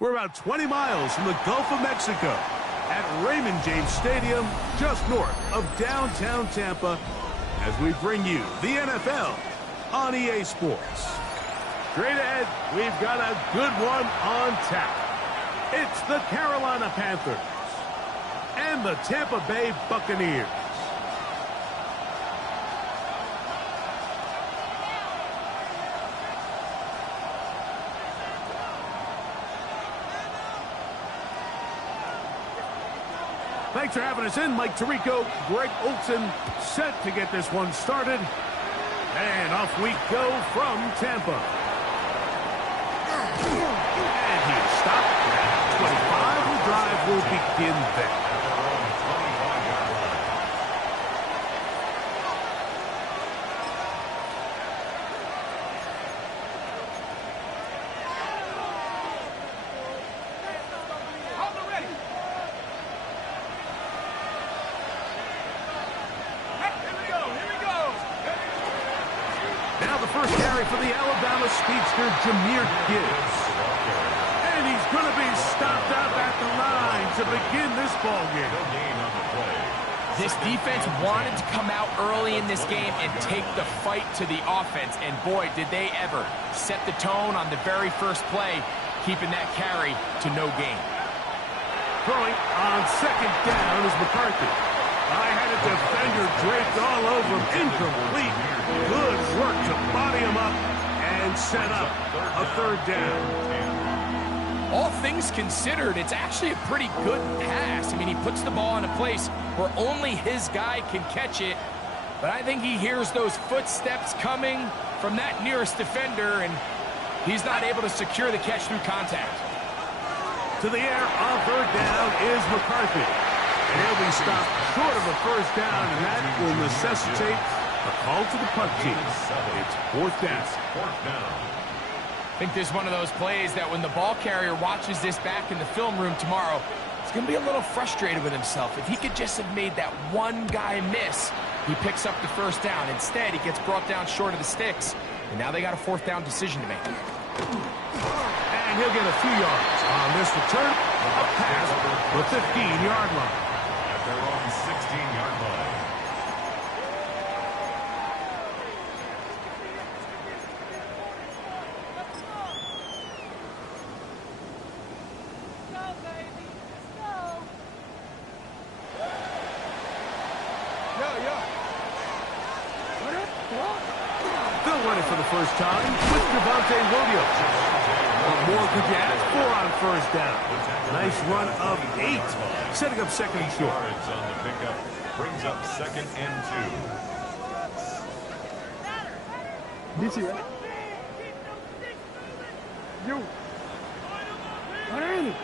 We're about 20 miles from the Gulf of Mexico at Raymond James Stadium, just north of downtown Tampa, as we bring you the NFL on EA Sports. Straight ahead, we've got a good one on tap. It's the Carolina Panthers and the Tampa Bay Buccaneers. Thanks for having us in. Mike Tirico, Greg Olson, set to get this one started. And off we go from Tampa. And he's stopped at 25. The drive will begin there. Jameer Gibbs. And he's going to be stopped up at the line to begin this ball game. This defense wanted to come out early in this game and take the fight to the offense. And boy, did they ever set the tone on the very first play, keeping that carry to no gain. Throwing on second down is McCarthy. I had a defender draped all over him. Incomplete. Good work to body him up and set up a third down. All things considered, it's actually a pretty good pass. I mean, he puts the ball in a place where only his guy can catch it. But I think he hears those footsteps coming from that nearest defender, and he's not able to secure the catch through contact. To the air on third down is McCarthy. And he'll be stopped short of a first down, and that will necessitate a call to the punt team. It's fourth down. I think this is one of those plays that when the ball carrier watches this back in the film room tomorrow, he's going to be a little frustrated with himself. If he could just have made that one guy miss, he picks up the first down. Instead, he gets brought down short of the sticks, and now they got a fourth down decision to make. And he'll get a few yards on this return. A pass the 15-yard line. At their own 16-yard line. For the first time with Williams. What more could you ask for on first down? Nice run of 8, setting up second and short. On the pickup brings up second and 2. DC, right? You. What are you?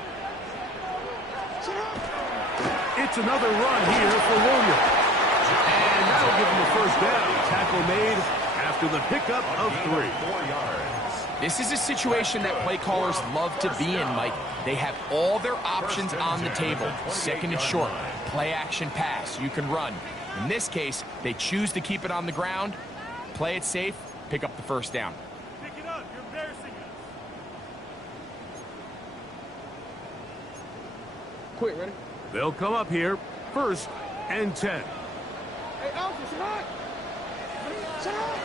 It's another run here for Williams. And that'll give him the first down. Tackle made after the pickup of 3. 4 yards. This is a situation that play callers love to be in, Mike. They have all their options on the table. Second and short, play action pass, you can run. In this case, they choose to keep it on the ground, play it safe, pick up the first down. Pick it up, you're embarrassing us. Quick, ready? They'll come up here, first and 10. Hey, Alpha, sit up. Sit up.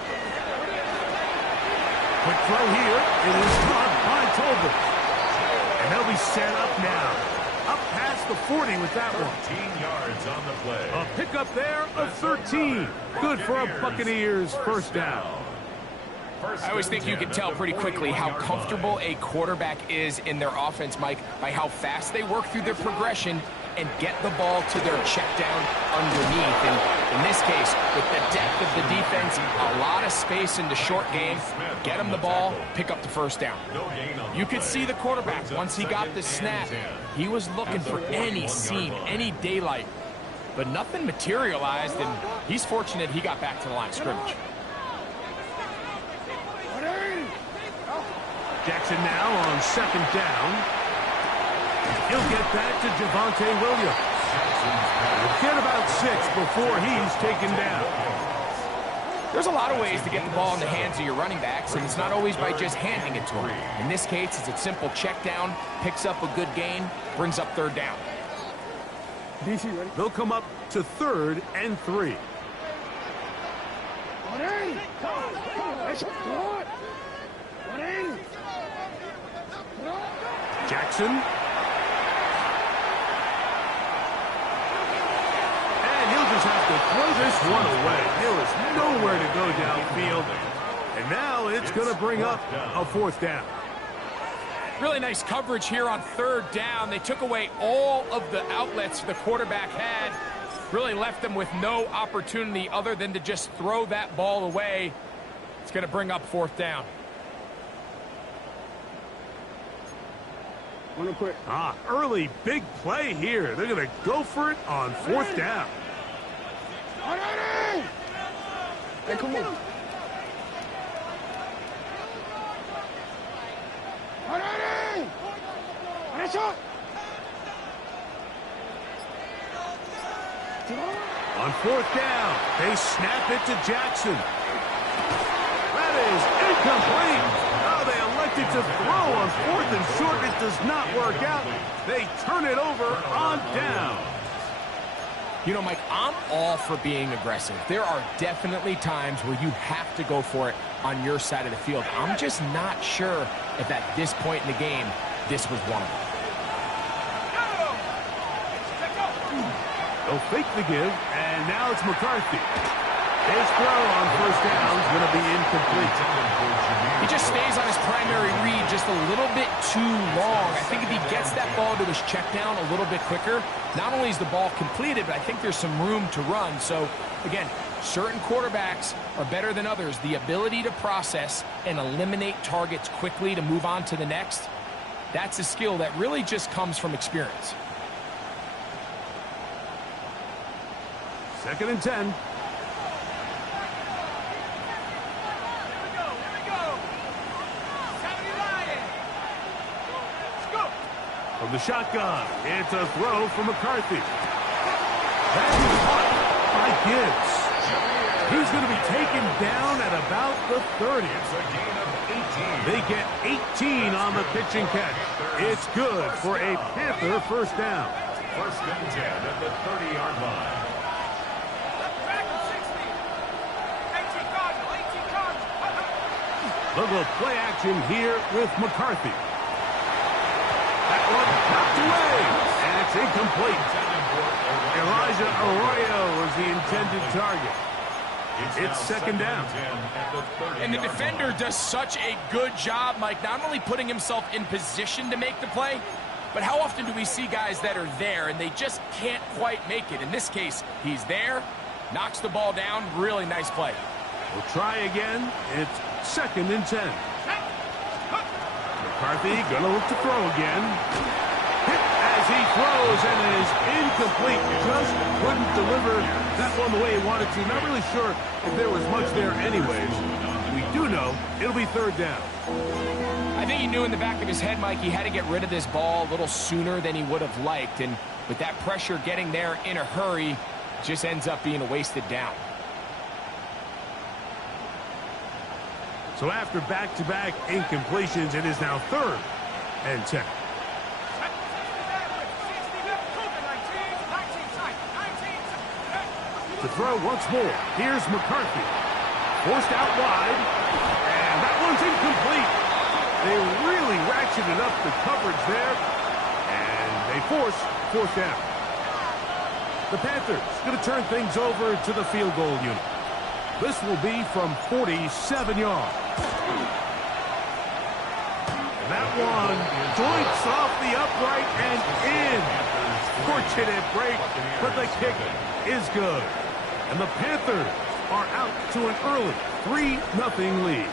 Quick throw here. It is caught by Tolbert. And they'll be set up now. Up past the 40 with that one. 13 yards on the play. A pickup there of 13. Good for a Buccaneers first down. I always think you can tell pretty quickly how comfortable a quarterback is in their offense, Mike, by how fast they work through their progression and get the ball to their check down underneath. And in this case, with the depth of the defense, a lot of space in the short game, get him the ball, pick up the first down. You could see the quarterback, once he got the snap, he was looking for any seam, any daylight, but nothing materialized, and he's fortunate he got back to the line of scrimmage. Jackson now on second down. He'll get that to Javonte Williams. We'll get about 6 before he's taken down. There's a lot of ways to get the ball in the hands of your running backs, and it's not always by just handing it to them. In this case, it's a simple check down, picks up a good gain, brings up third down. DC, ready? They'll come up to 3rd and 3. Jackson. And he'll just have to throw this one away. There was nowhere to go downfield. And now it's going to bring up a 4th down. Really nice coverage here on 3rd down. They took away all of the outlets the quarterback had. Really left them with no opportunity other than to just throw that ball away. It's going to bring up 4th down. Early big play here. They're going to go for it on 4th down. Hey, come on. On 4th down, they snap it to Jackson. That is incomplete. Oh, they elected to throw on 4th and short. It does not work out. They turn it over on down. You know, Mike, I'm all for being aggressive. There are definitely times where you have to go for it on your side of the field. I'm just not sure if at this point in the game, this was one of them. They'll fake the give, and now it's McCarthy. His throw on 1st down is going to be incomplete. He just stays on his primary read just a little bit too long. I think if he gets that ball to his check down a little bit quicker, not only is the ball completed, but I think there's some room to run. So, again, certain quarterbacks are better than others. The ability to process and eliminate targets quickly to move on to the next, that's a skill that really just comes from experience. 2nd and 10. From the shotgun, it's a throw for McCarthy. That is caught by Gibbs. He's going to be taken down at about the 30. They get 18 on the pitch and catch. It's good for a Panther 1st down. 1st and 10 at the 30-yard line. They'll go play action here with McCarthy. That one knocked away, and it's incomplete. Elijah Arroyo was the intended target. It's 2nd down. And the defender does such a good job, Mike, not only putting himself in position to make the play, but how often do we see guys that are there and they just can't quite make it? In this case, he's there, knocks the ball down, really nice play. We'll try again. It's 2nd and 10. McCarthy going to look to throw again. Hit as he throws, and it is incomplete. Just couldn't deliver that one the way he wanted to. Not really sure if there was much there anyways. We do know it'll be 3rd down. I think he knew in the back of his head, Mike, he had to get rid of this ball a little sooner than he would have liked. And with that pressure getting there in a hurry, it just ends up being a wasted down. So after back-to-back incompletions, it is now 3rd and 10. To throw once more, here's McCarthy. Forced out wide, and that one's incomplete. They really ratcheted up the coverage there, and they force 4th down. The Panthers going to turn things over to the field goal unit. This will be from 47 yards. That one joints off the upright and in. Fortunate break, but the kick is good. And the Panthers are out to an early 3-0 lead.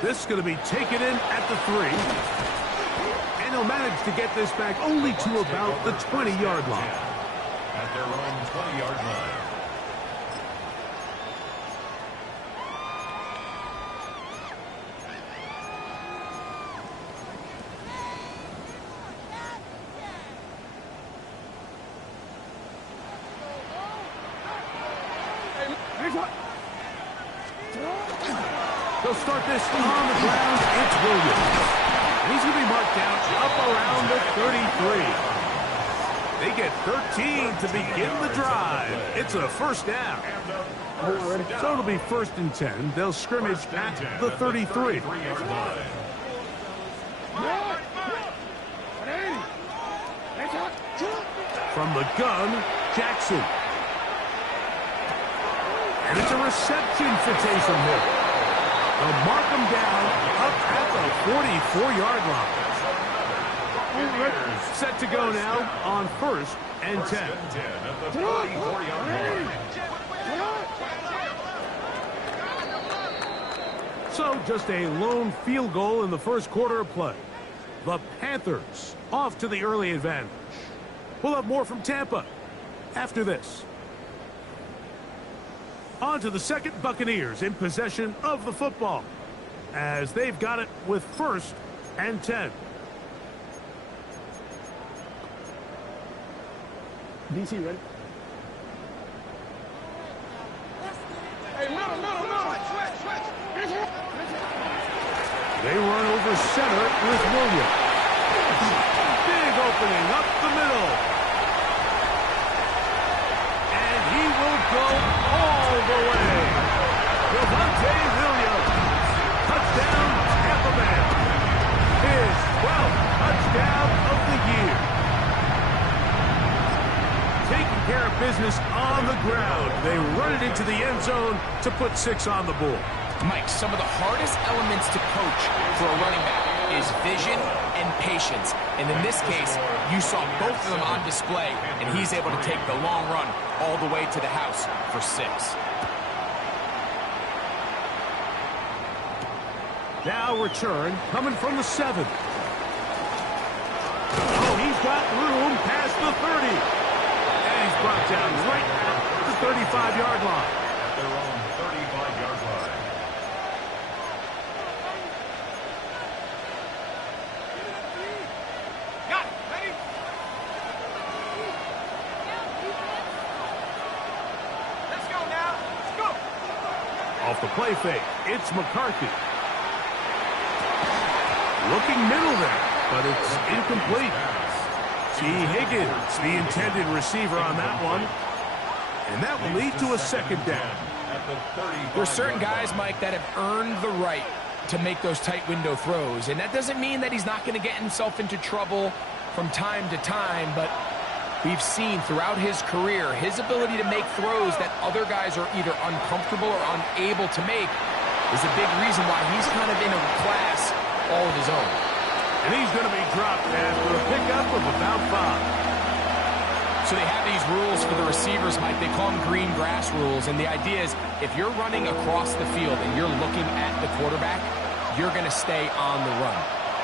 This is going to be taken in at the 3. And he'll manage to get this back only to about the 20-yard line. At their own 20-yard line. They'll start this on the ground. It's Williams. And he's going to be marked down up around the 33. They get 13 to begin the drive. It's a first down. So it'll be 1st and 10. They'll scrimmage at the 33. From the gun, Jackson. And it's a reception for Taysom Hill. They'll mark him down up at the 44-yard line. Set to go now on 1st and 10. So just a lone field goal in the first quarter of play. The Panthers off to the early advantage. We'll have more from Tampa after this. On to the second. Buccaneers in possession of the football as they've got it with 1st and 10. DC ready? Hey, middle. They run over center with Williams. Big opening up the middle. And he will go all the way. Javonte Williams. Touchdown, Tampa Bay. His 12th touchdown of the year. Taking care of business on the ground. They run it into the end zone to put 6 on the board. Mike, some of the hardest elements to coach for a running back is vision and patience. And in this case, you saw both of them on display, and he's able to take the long run all the way to the house for 6. Now return coming from the 7. Oh, he's got room past the 30. And he's brought down right at the 35-yard line. At their own 35-yard line. Got it. Ready? Let's go now. Let's go. Off the play fake, it's McCarthy. Looking middle there, but it's incomplete. T. Higgins, the intended receiver on that one. And that will lead to a 2nd down. There's certain guys, Mike, that have earned the right to make those tight window throws. And that doesn't mean that he's not going to get himself into trouble from time to time, but we've seen throughout his career his ability to make throws that other guys are either uncomfortable or unable to make is a big reason why he's kind of in a class all of his own. And he's going to be dropped after a pickup of about 5. So they have these rules for the receivers, Mike. They call them green grass rules. And the idea is if you're running across the field and you're looking at the quarterback, you're going to stay on the run.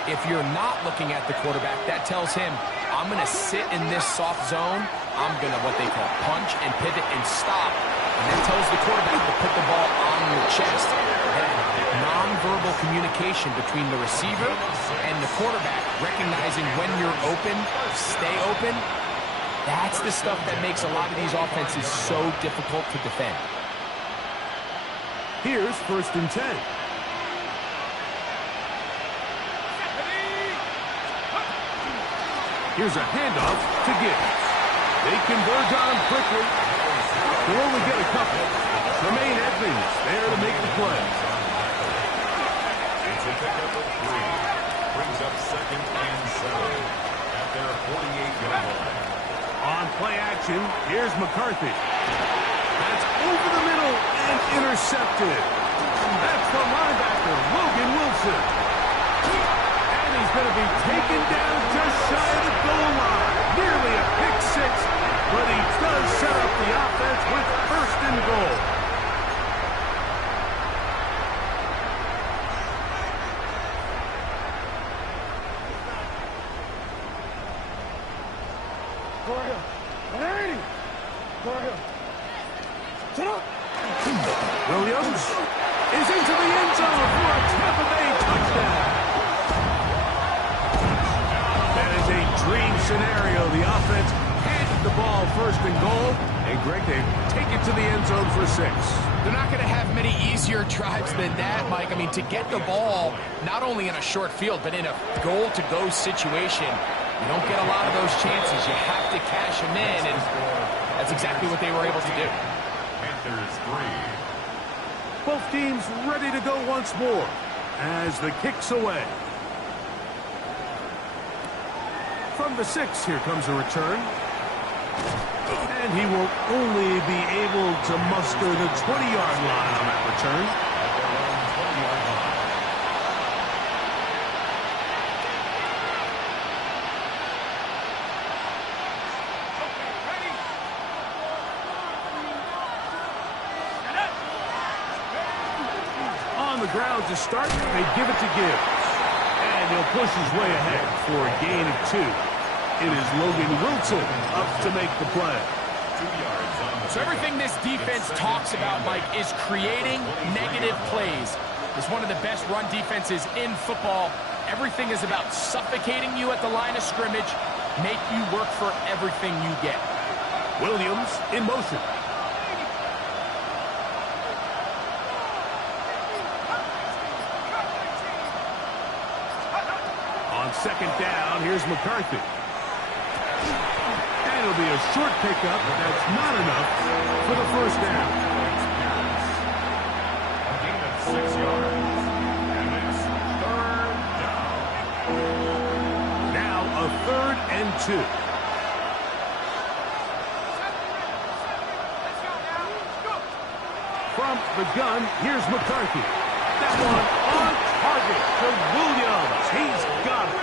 If you're not looking at the quarterback, that tells him, I'm going to sit in this soft zone. I'm going to what they call punch and pivot and stop. And that tells the quarterback to put the ball on your chest. That nonverbal communication between the receiver and the quarterback, recognizing when you're open, stay open, that's the stuff that makes a lot of these offenses so difficult to defend. Here's 1st and 10. Here's a handoff to Gibbs. They converge on him quickly. They'll only get a couple. Tremaine Edmonds there to make the play. It's a pickup of 3. Brings up 2nd and 7 at their 48-yard line. On play action, here's McCarthy. That's over the middle and intercepted. That's the linebacker, Logan Wilson. And he's going to be taken down just shy of the goal line. Nearly a pick 6, but he does set up the offense with 1st and goal. Williams is into the end zone for a Tampa Bay touchdown. That is a dream scenario. The offense handed the ball 1st and goal. And Greg, they take it to the end zone for 6. They're not going to have many easier drives than that, Mike. I mean, to get the ball, not only in a short field, but in a goal-to-go situation, you don't get a lot of those chances. You have to cash them in, and that's exactly what they were able to do. Panthers 3. Both teams ready to go once more as the kick's away. From the 6, here comes a return. And he will only be able to muster the 20-yard line on that return. On the ground to start, they give it to Gibbs. And he'll push his way ahead for a gain of 2. It is Logan Wilson up to make the play. 2 yards on the So everything this defense talks about, Mike, is creating negative plays. It's one of the best run defenses in football. Everything is about suffocating you at the line of scrimmage, make you work for everything you get. Williams in motion. On second down, here's McCarthy. And it'll be a short pickup, but that's not enough for the first down. A gain of 6 yards. And it's 3rd down. Now a 3rd and 2. From the gun, here's McCarthy. That one on target to Williams. He's got it.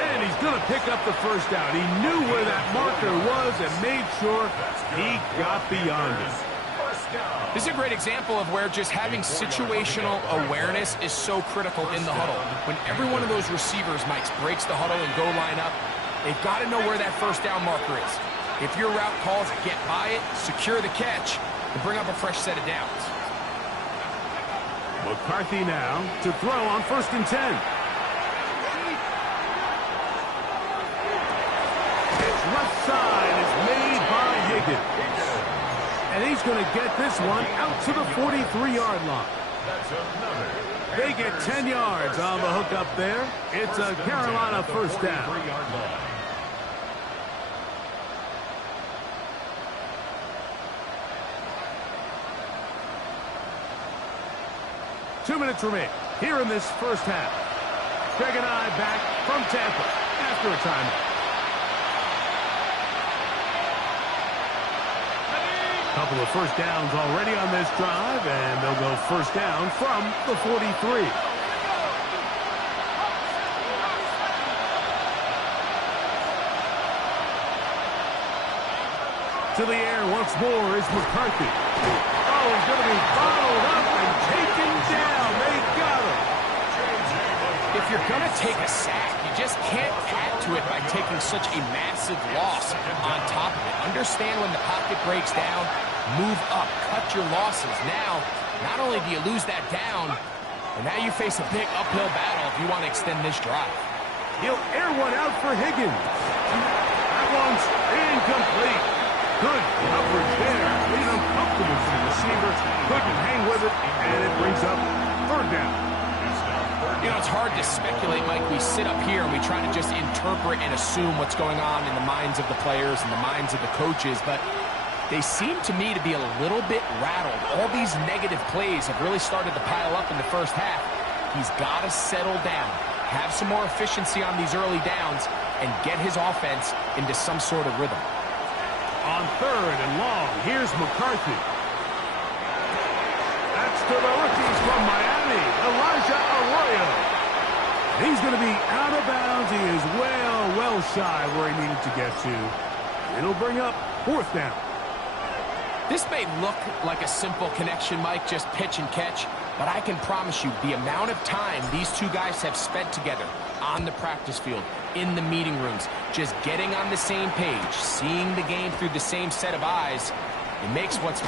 And he's going to pick up the first down. He knew where that marker was and made sure he got beyond it. This is a great example of where just having situational awareness is so critical in the huddle. When every one of those receivers, Mike, breaks the huddle and go line up, they've got to know where that first down marker is. If your route calls, get by it, secure the catch, and bring up a fresh set of downs. McCarthy now to throw on 1st and 10. It's left side is made by Higgins. And he's going to get this one out to the 43-yard line. They get 10 yards on the hook up there. It's a Carolina first down. 2 minutes remain here in this first half. Greg and I back from Tampa after a timeout. Couple of first downs already on this drive, and they'll go first down from the 43. To the air once more is McCarthy. Oh, he's going to be followed up and taken down. They got him. If you're going to take a sack, you just can't add to it by taking such a massive loss on top of it. Understand when the pocket breaks down, move up, cut your losses. Now, not only do you lose that down, but now you face a big uphill battle if you want to extend this drive. He'll air one out for Higgins. That one's incomplete. Good coverage there. Made him comfortable for the receiver. Couldn't hang with it, and it brings up 3rd down. You know, it's hard to speculate, Mike. We sit up here and we try to just interpret and assume what's going on in the minds of the players and the minds of the coaches, but they seem to me to be a little bit rattled. All these negative plays have really started to pile up in the first half. He's got to settle down, have some more efficiency on these early downs, and get his offense into some sort of rhythm. On 3rd and long, here's McCarthy. That's to the rookies from Miami, Elijah Arroyo. He's going to be out of bounds. He is well shy where he needed to get to. It'll bring up 4th down. This may look like a simple connection, Mike, just pitch and catch, but I can promise you the amount of time these two guys have spent together on the practice field, in the meeting rooms, just getting on the same page, seeing the game through the same set of eyes, it makes what's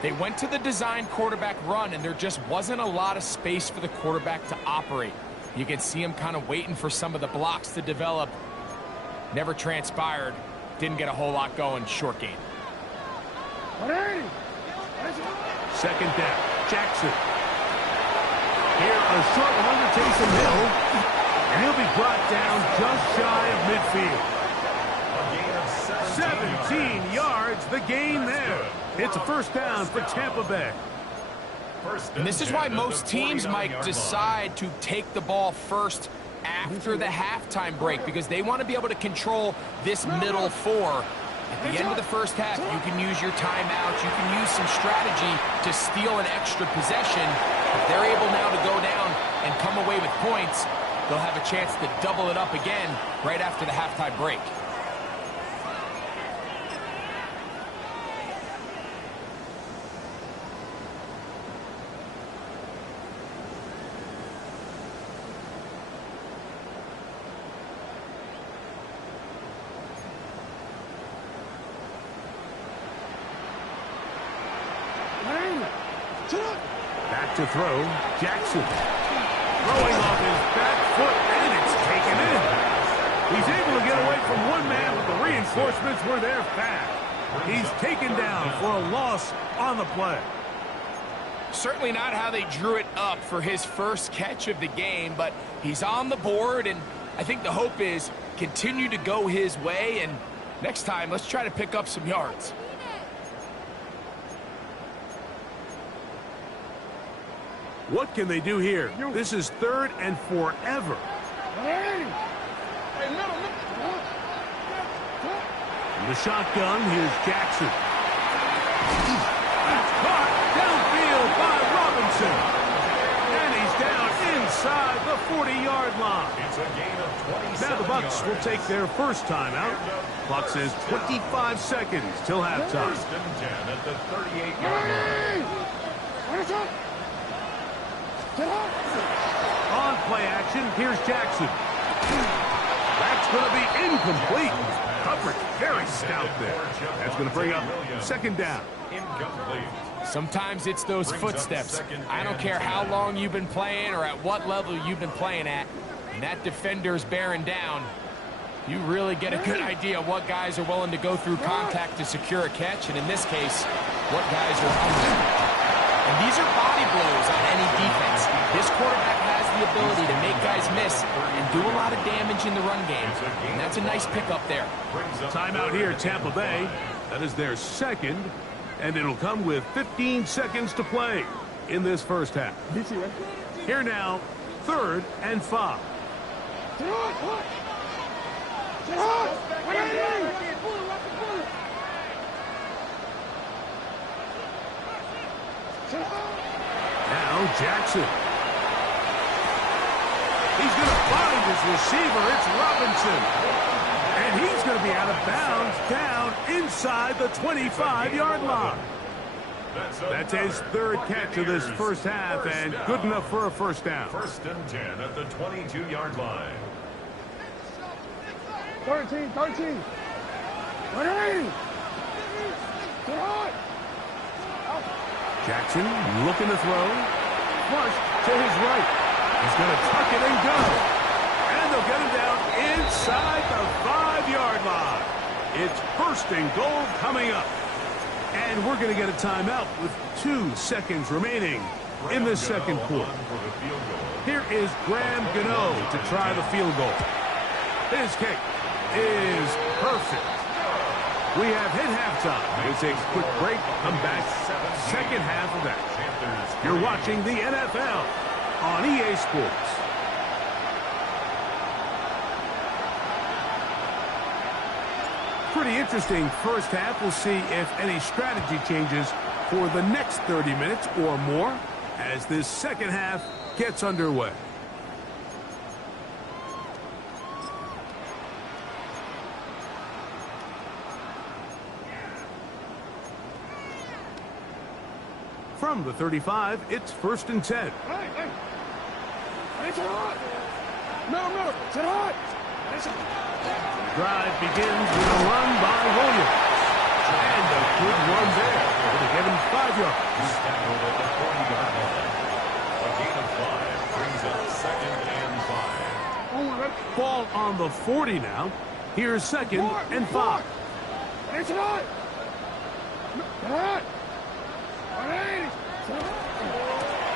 They went to the design quarterback run, and there just wasn't a lot of space for the quarterback to operate. You can see him kind of waiting for some of the blocks to develop. Never transpired. Didn't get a whole lot going. Short game. Second down. Jackson. Here, a short one to Taysom Hill. And he'll be brought down just shy of midfield. A gain of 17 yards, the gain there. It's a first down for Tampa Bay. And this is why most teams might decide to take the ball first after the halftime break, because they want to be able to control this middle four. At the end of the first half, you can use your timeouts, you can use some strategy to steal an extra possession. If they're able now to go down and come away with points, they'll have a chance to double it up again right after the halftime break. Back to throw, Jackson. Throwing off his back foot, and it's taken in. He's able to get away from one man, but the reinforcements were there fast. He's taken down for a loss on the play. Certainly not how they drew it up for his first catch of the game, but he's on the board, and I think the hope is continue to go his way, and next time, let's try to pick up some yards. What can they do here? This is 3rd and forever. The shotgun, here's Jackson. That's caught downfield by Robinson. And he's down inside the 40-yard line. It's a gain of 27 Now the Bucs yards. will take their first time out. Clock says 25 seconds till halftime. First and 10 at the 38-yard line. On play action, here's Jackson. That's going to be incomplete. Coverage very stout there. That's going to bring up second down. Incomplete. Sometimes it's those footsteps. I don't care how long you've been playing or at what level you've been playing at. And that defender's bearing down. You really get a good idea what guys are willing to go through contact to secure a catch. And in this case, what guys are hungry. And these are body blows on any defense. This quarterback has the ability to make guys miss and do a lot of damage in the run game. And that's a nice pickup there. Timeout here, Tampa Bay. That is their second, and it'll come with 15 seconds to play in this first half. Here now, 3rd and 5. Now Jackson. He's going to find his receiver. It's Robinson. And he's going to be out of bounds down inside the 25-yard line. That's his 3rd catch of this first half, and good enough for a first down. First and 10 at the 22-yard line. 13. Jackson looking to throw. Flush to his right. He's going to tuck it and go. And they'll get him down inside the 5-yard line. It's 1st and goal coming up. And we're going to get a timeout with 2 seconds remaining in the second quarter. Here is Graham Gano to try the field goal. His kick is perfect. We have hit halftime. We'll take a quick break. Come back. Second half of that. You're watching the NFL on EA Sports. Pretty interesting first half. We'll see if any strategy changes for the next 30 minutes or more as this second half gets underway. From the 35, it's 1st and 10. Hey. It's hot. No. It's hot. The drive begins with a run by Williams. And a good run there. It'll give him 5 yards. He's tackled at the 40-yard line. A gain of 5 brings up 2nd and 5. Ball on the 40 now. Here's 2nd and 5. It's not.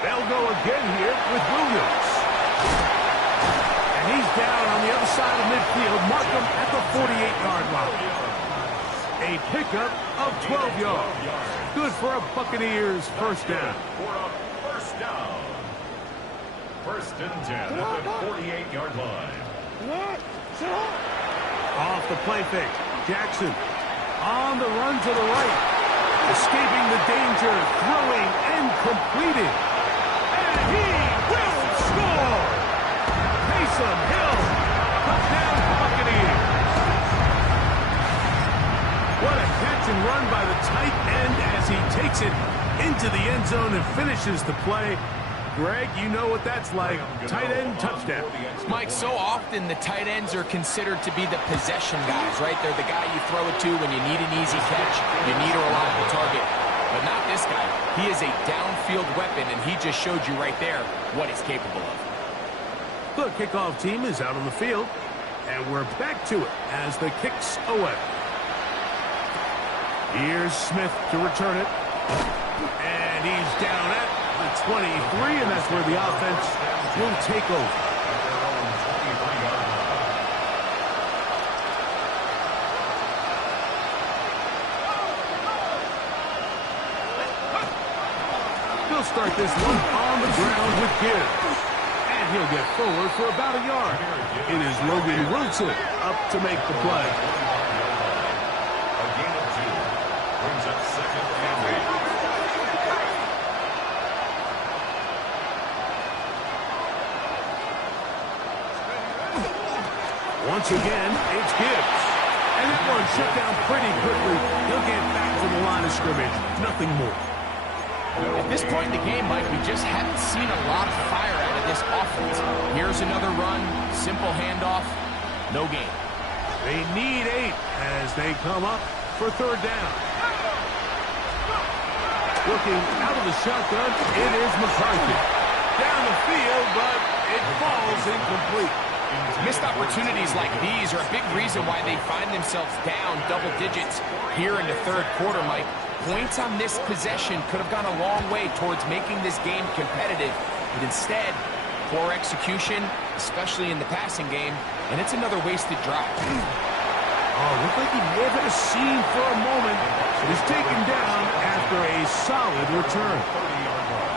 They'll go again here with Williams. And he's down on the other side of midfield. Mark him at the 48-yard line. A pickup of 12 yards. Good for a Buccaneers first down. For a first down. 1st and 10 at the 48-yard line. Off the play fake. Jackson on the run to the right. Escaping the danger. Throwing and completing. And he will score. Taysom Hill. Touchdown Buccaneers. What a catch and run by the tight end as he takes it into the end zone and finishes the play. Greg, you know what that's like. Tight end touchdown. Mike, so often the tight ends are considered to be the possession guys, right? They're the guy you throw it to when you need an easy catch, you need a reliable target. But not this guy. He is a downfield weapon, and he just showed you right there what he's capable of. The kickoff team is out on the field, and we're back to it as the kick's away. Here's Smith to return it. And he's down at the 23, and that's where the offense will take over. He'll start this one on the ground with Gibbs. And he'll get forward for about a yard. It is Logan Wilson up to make the play. A gain of 2 brings up 2nd and 8. Once again, it's Gibbs. And that one shut down pretty quickly. He'll get back to the line of scrimmage. Nothing more. At this point in the game, Mike, we just haven't seen a lot of fire out of this offense. Here's another run, simple handoff, no gain. They need 8 as they come up for 3rd down. Looking out of the shotgun, it is McCarthy. Down the field, but it falls incomplete. Missed opportunities like these are a big reason why they find themselves down double digits here in the 3rd quarter, Mike. Points on this possession could have gone a long way towards making this game competitive, but instead, poor execution, especially in the passing game, and it's another wasted drive. Oh, looked like he may have had a scene for a moment. It is taken down after a solid return. 30-yard line.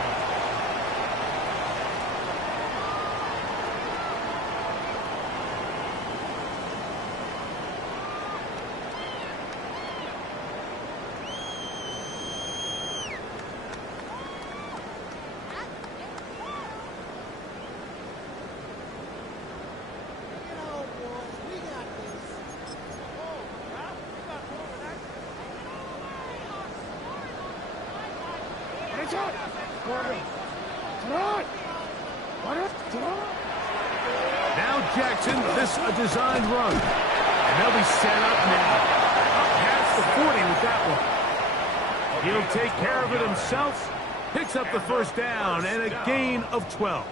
Now Jackson, this a designed run. And they'll be set up now. Up past the 40 with that one. He'll take care of it himself. Picks up the 1st down and a gain of 12.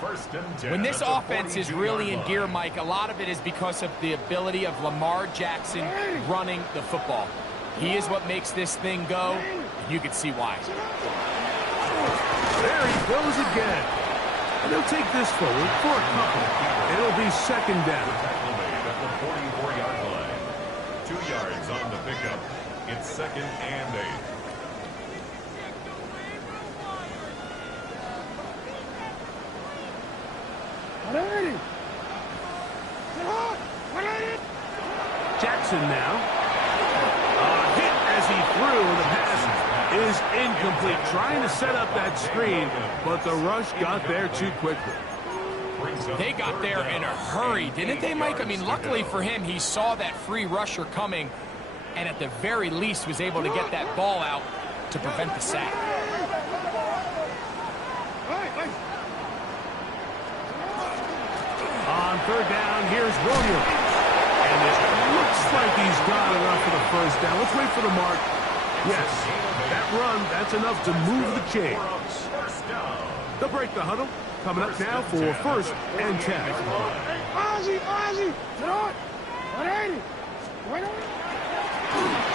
1st and 10. When this offense is really in gear, Mike, a lot of it is because of the ability of Lamar Jackson running the football. He is what makes this thing go, and you can see why. There he goes again. And they'll take this forward for a couple. It'll be 2nd down. Tackle made at the 44-yard line. 2 yards on the pickup. It's 2nd and 8. Jackson now. A hit as he threw. The pass is incomplete. Trying to set up that screen, but the rush got there too quickly. They got there in a hurry, didn't they, Mike? I mean, luckily for him, he saw that free rusher coming, and at the very least was able to get that ball out to prevent the sack. On 3rd down, here's Williams. And it looks like he's got enough for the first down. Let's wait for the mark. Yes, that run, that's enough to move the chains. They'll break the huddle. Coming up now for 1st and 10. Ozzy, get on. 180.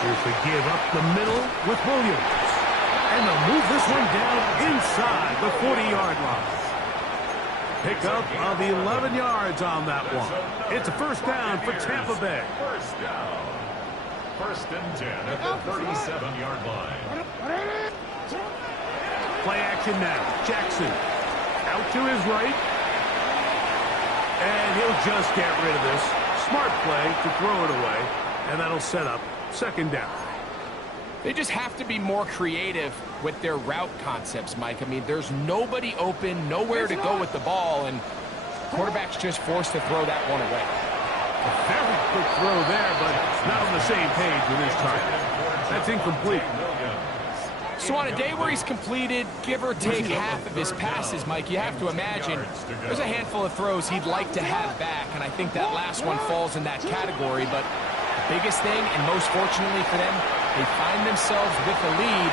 Here's the give up the middle with Williams. And they'll move this one down inside the 40-yard line. Pickup of 11 yards on that one. It's a first down for Tampa Bay. First down. 1st and 10 at the 37-yard line. Play action now. Jackson out to his right. And he'll just get rid of this. Smart play to throw it away. And that'll set up 2nd down. They just have to be more creative with their route concepts, Mike. I mean, there's nobody open, nowhere to go with the ball, and quarterback's just forced to throw that one away. A very quick throw there, but not on the same page with his target. That's incomplete. So on a day where he's completed, give or take half of his passes, Mike, you have to imagine there's a handful of throws he'd like to have back, and I think that last one falls in that category. But the biggest thing, and most fortunately for them, they find themselves with the lead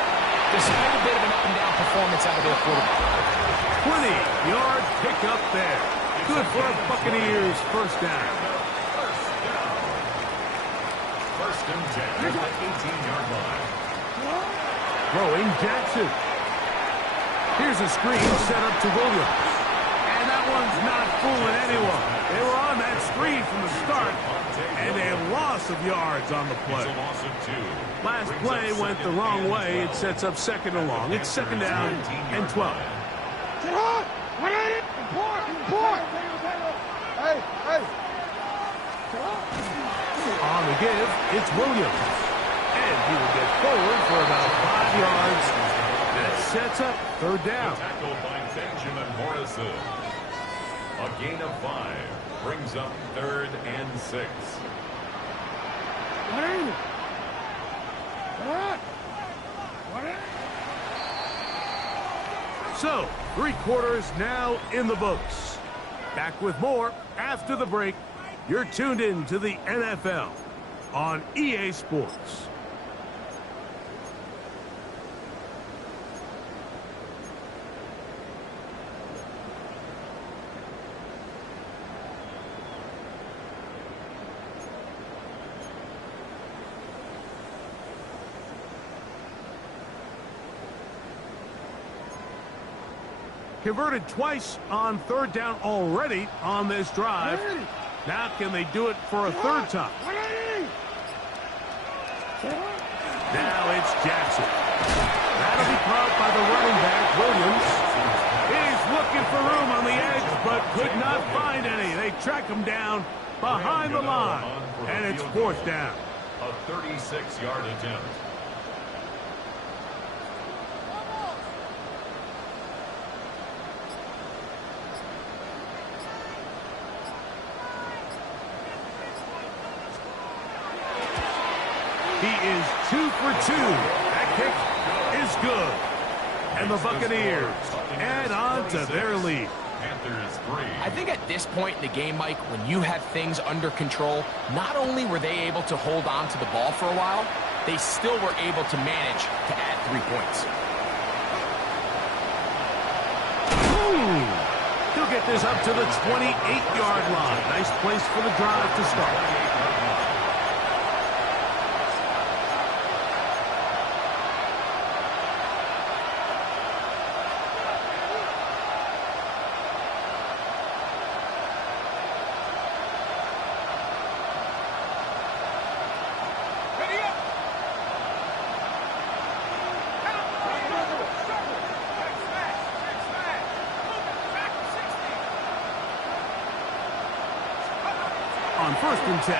despite a bit of an up-and-down performance out of their quarterback. 20-yard pickup there. Good for the Buccaneers. First down. 1st and 10 at the 18-yard line. Throwing Jackson. Here's a screen set up to Williams. And that one's not fooling anyone. They were on that screen from the start, and a loss of yards on the play. Last play went the wrong way. It sets up 2nd and long. It's 2nd down and 12. Get on. 180. Import. Hey. On the give, it's Williams. And he will get forward for about 5 yards. That sets up 3rd down. Tackled by Benjamin Morrison. A gain of 5 brings up 3rd and 6. 180. So, 3 quarters now in the books. Back with more after the break. You're tuned in to the NFL on EA Sports. Converted twice on 3rd down already on this drive. Now can they do it for a 3rd time? Now it's Jackson. That'll be caught by the running back, Williams. He's looking for room on the edge, but could not find any. They track him down behind the line, and it's 4th down. A 36-yard attempt. He is 2 for 2. That kick is good. And the Buccaneers add on to their lead. Panthers 3. I think at this point in the game, Mike, when you have things under control, not only were they able to hold on to the ball for a while, they still were able to manage to add 3 points. He'll get this up to the 28-yard line. Nice place for the drive to start. On 1st and 10,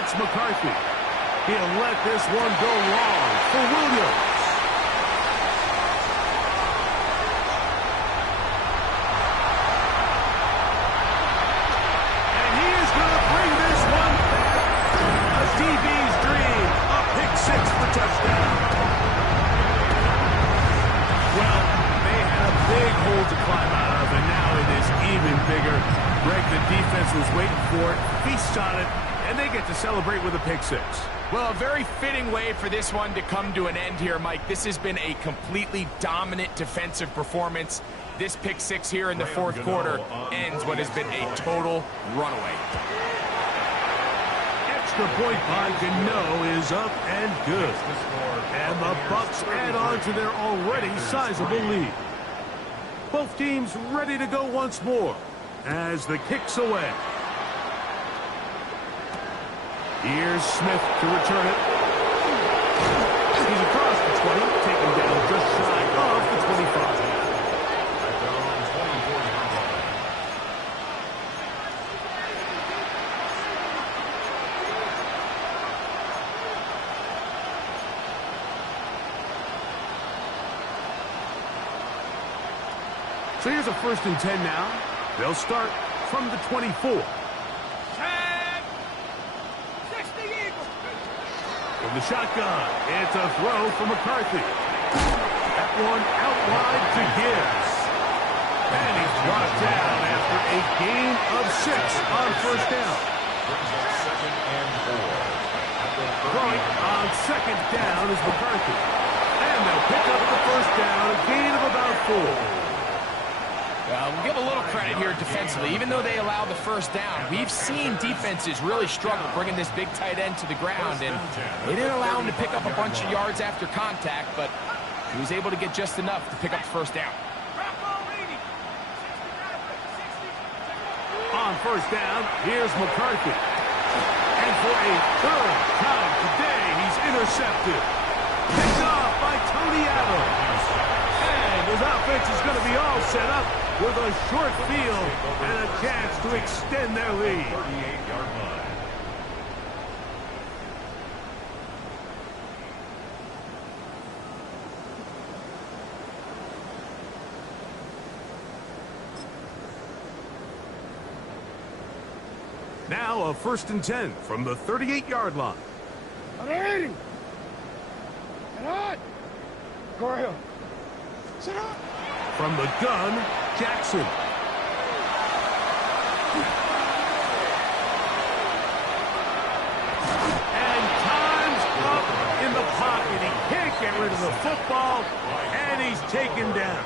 it's McCarthy. He'll let this one go long for Williams. And he is going to bring this one back. A DB's dream. A pick 6 for touchdown. Well, they had a big hole to climb out of, and now it is even bigger. Greg, the defense was waiting for it, feasts on it, and they get to celebrate with a pick six. Well, a very fitting way for this one to come to an end here, Mike. This has been a completely dominant defensive performance. This pick six here in the fourth quarter ends what has been a total runaway. Extra point by Gano is up and good. And the Bucs add on to their already sizable lead. Both teams ready to go once more as the kick's away. Here's Smith to return it. He's across the 20, taken down just shy of the 25. So here's a 1st and 10 now. They'll start from the 24. From the shotgun, it's a throw for McCarthy. That one out wide to Gibbs. And he's brought down after a gain of 6 on 1st down. Throwing on 2nd down is McCarthy. And they'll pick up the 1st down, a gain of about 4. We'll give a little credit here defensively. Even though they allow the 1st down, we've seen defenses really struggle bringing this big tight end to the ground, and they didn't allow him to pick up a bunch of yards after contact, but he was able to get just enough to pick up the 1st down. On 1st down, here's McCarthy. And for a 3rd time today, he's intercepted. Picked off by Tony Adams. And his offense is going to be all set up with a short field and a chance to extend their lead. 38-yard line. Now a 1st and 10 from the 38-yard line. Get on! Go ahead. Sit up! From the gun, Jackson. And time's up in the pocket. He can't get rid of the football, and he's taken down.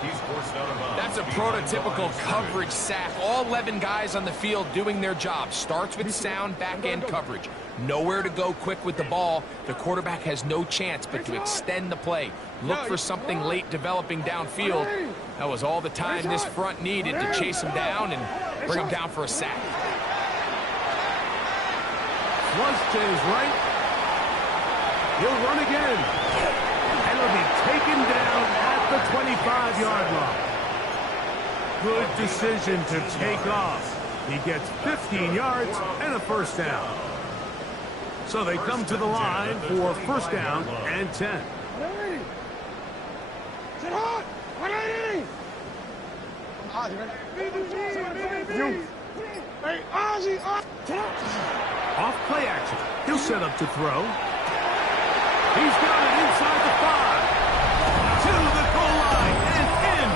He's forced out of bounds. That's a prototypical coverage sack. All 11 guys on the field doing their job. Starts with sound back-end coverage. Nowhere to go quick with the ball. The quarterback has no chance but to extend the play. Look for something late developing downfield. That was all the time this front needed to chase him down and bring him down for a sack. Flush to his right. He'll run again. And he'll be taken down at the 25-yard line. Good decision to take off. He gets 15 yards and a 1st down. So they come to the line for 1st down and 10. Sit hot! 180! You! Hey, Ozzy! Off play action. He'll set up to throw. He's got it inside the 5. To the goal line and in.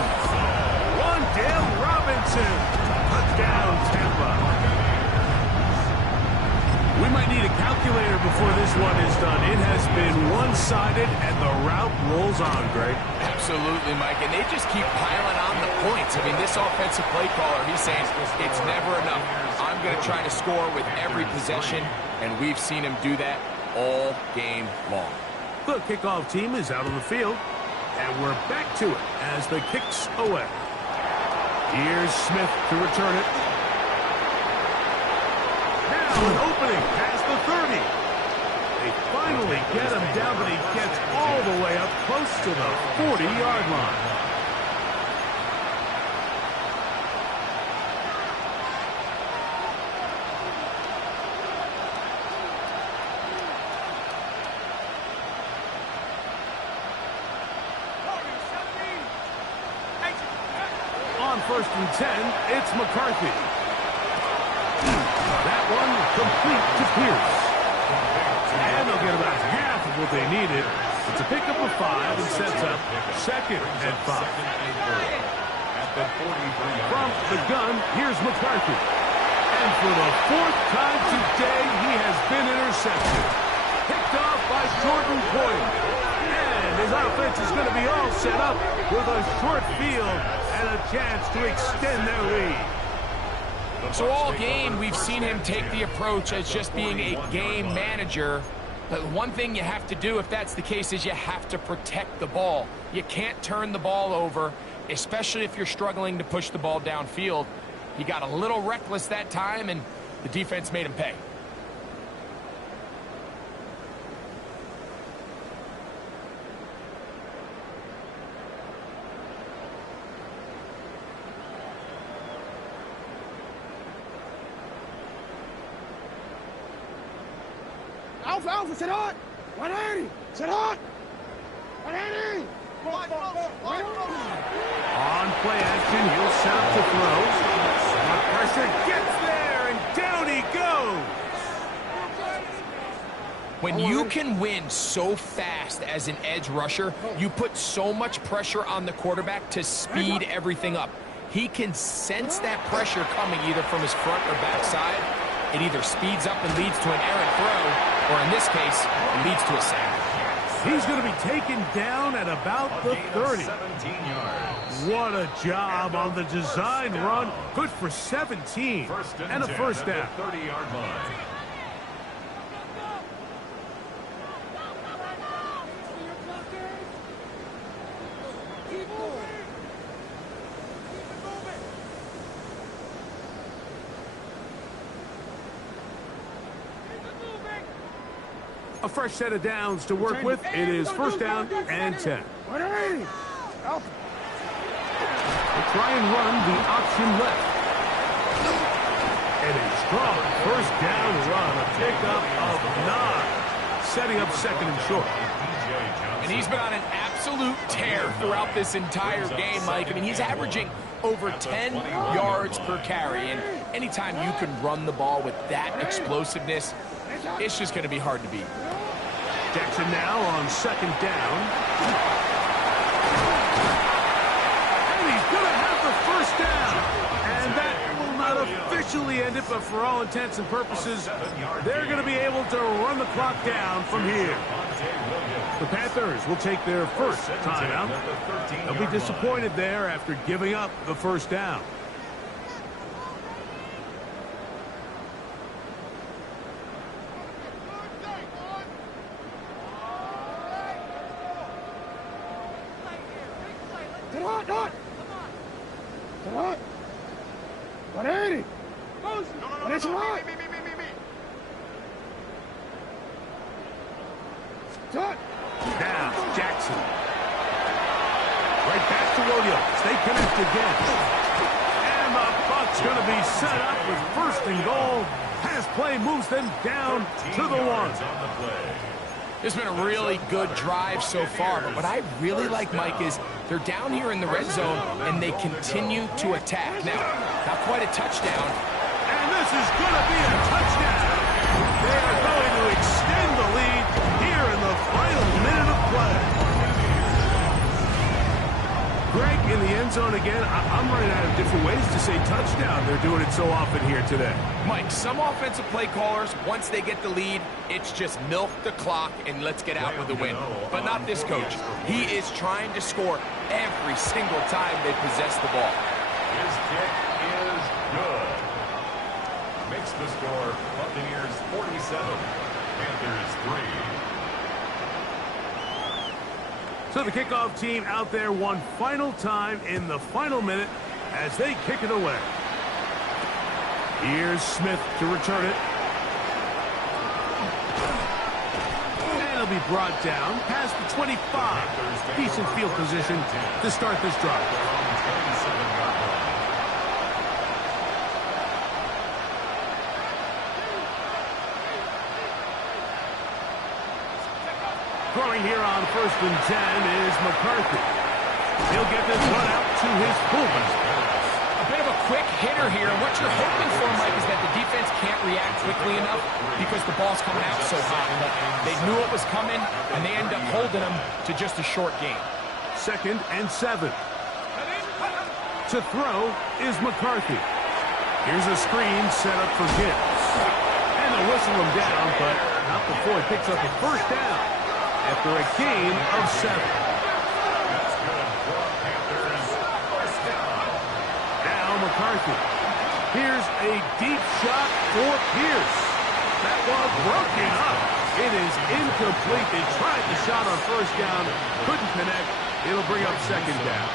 Wandale Robinson. Touchdown, Tampa. We might need a calculator before this one is done. It has been one-sided, and the route rolls on, Greg. Absolutely, Mike, and they just keep piling on the points. I mean, this offensive play caller, he's saying it's never enough. I'm going to try to score with every possession, and we've seen him do that all game long. The kickoff team is out on the field, and we're back to it as the kick's away. Here's Smith to return it. Now an opening past the 30. They finally get him down, but he gets all the way up close to the 40-yard line. On 1st and 10, it's McCarthy. That one complete to Pierce. And they'll get about half of what they needed. It's a pickup of 5 and sets up 2nd and 5. From the gun, here's McCarthy. And for the fourth time today, he has been intercepted. Picked off by Jordan Poyer. And his offense is going to be all set up with a short field and a chance to extend their lead. So all game, we've seen him take the approach as just being a game manager. But one thing you have to do if that's the case is you have to protect the ball. You can't turn the ball over, especially if you're struggling to push the ball downfield. He got a little reckless that time, and the defense made him pay. Alpha, sit hot! 180! Sit hot! 180! On play action, he'll set up to throw. The pressure gets there, and down he goes. When you can win so fast as an edge rusher, you put so much pressure on the quarterback to speed everything up. He can sense that pressure coming either from his front or back side. It either speeds up and leads to an errant throw, or in this case, it leads to a sack. He's going to be taken down at about the 30. 17 yards. What a job on the design run. Good for 17 and a first down. 30-yard line. A fresh set of downs to work with. It is first down and 10. Alpha. They try and run the option left. And a strong first down run. A pickup of 9. Setting up second and short. And he's been on an absolute tear throughout this entire game, Mike. I mean, he's averaging over 10 yards per carry. And anytime you can run the ball with that explosiveness, it's just going to be hard to beat. Jackson now on second down. And he's going to have the first down. And that will not officially end it, but for all intents and purposes, they're going to be able to run the clock down from here. The Panthers will take their first timeout. They'll be disappointed there after giving up the first down. Hot! 180! It's hot! Now, Jackson. Right back to Williams. They connect again. And the Bucs going to be set up with first and goal. Pass play moves them down to the 1. This has been a really good drive so far, but what I really like, Mike, is they're down here in the red zone, and they continue to attack. Now, not quite a touchdown. And this is going to be a touchdown. They are going to extend the lead here in the final minute of play. Greg in the end zone again. I'm running out of different ways to say touchdown. They're doing it so often here today. Mike, some offensive play callers, once they get the lead, it's just milk the clock and let's get out with a win. But not this coach. He is trying to score every single time they possess the ball. His kick is good. Makes the score Buccaneers 47, Panthers 3. So the kickoff team out there one final time in the final minute as they kick it away. Here's Smith to return it. And it'll be brought down past the 25. Decent field position to start this drive. Throwing here on first and 10 is McCarthy. He'll get this one out to his fullback. A bit of a quick hitter here. What you're hoping for, Mike, is that the defense can't react quickly enough because the ball's coming out so hot. But they knew it was coming, and they end up holding them to just a short game. Second and 7. To throw is McCarthy. Here's a screen set up for Gibbs. And they'll whistle him down, but not before he picks up a first down after a gain of 7. That's good for Panthers. First down. Now McCarthy. Here's a deep shot for Pierce. That was broken up. It is incomplete. They tried the shot on first down, couldn't connect. It'll bring up second down.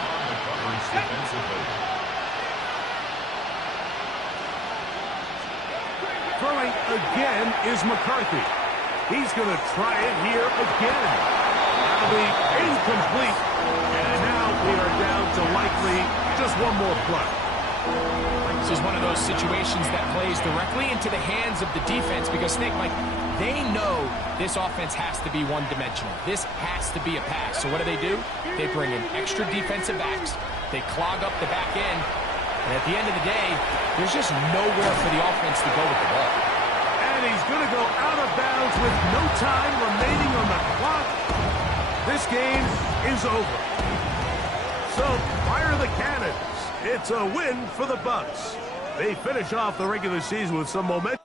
Throwing again is McCarthy. He's going to try it here again. That'll be incomplete. And now we are down to likely just one more play. This is one of those situations that plays directly into the hands of the defense because, think, Mike, they know this offense has to be one-dimensional. This has to be a pass. So what do? They bring in extra defensive backs. They clog up the back end. And at the end of the day, there's just nowhere for the offense to go with the ball. And he's going to go out of bounds with no time remaining on the clock. This game is over. So fire the cannons. It's a win for the Bucs. They finish off the regular season with some momentum.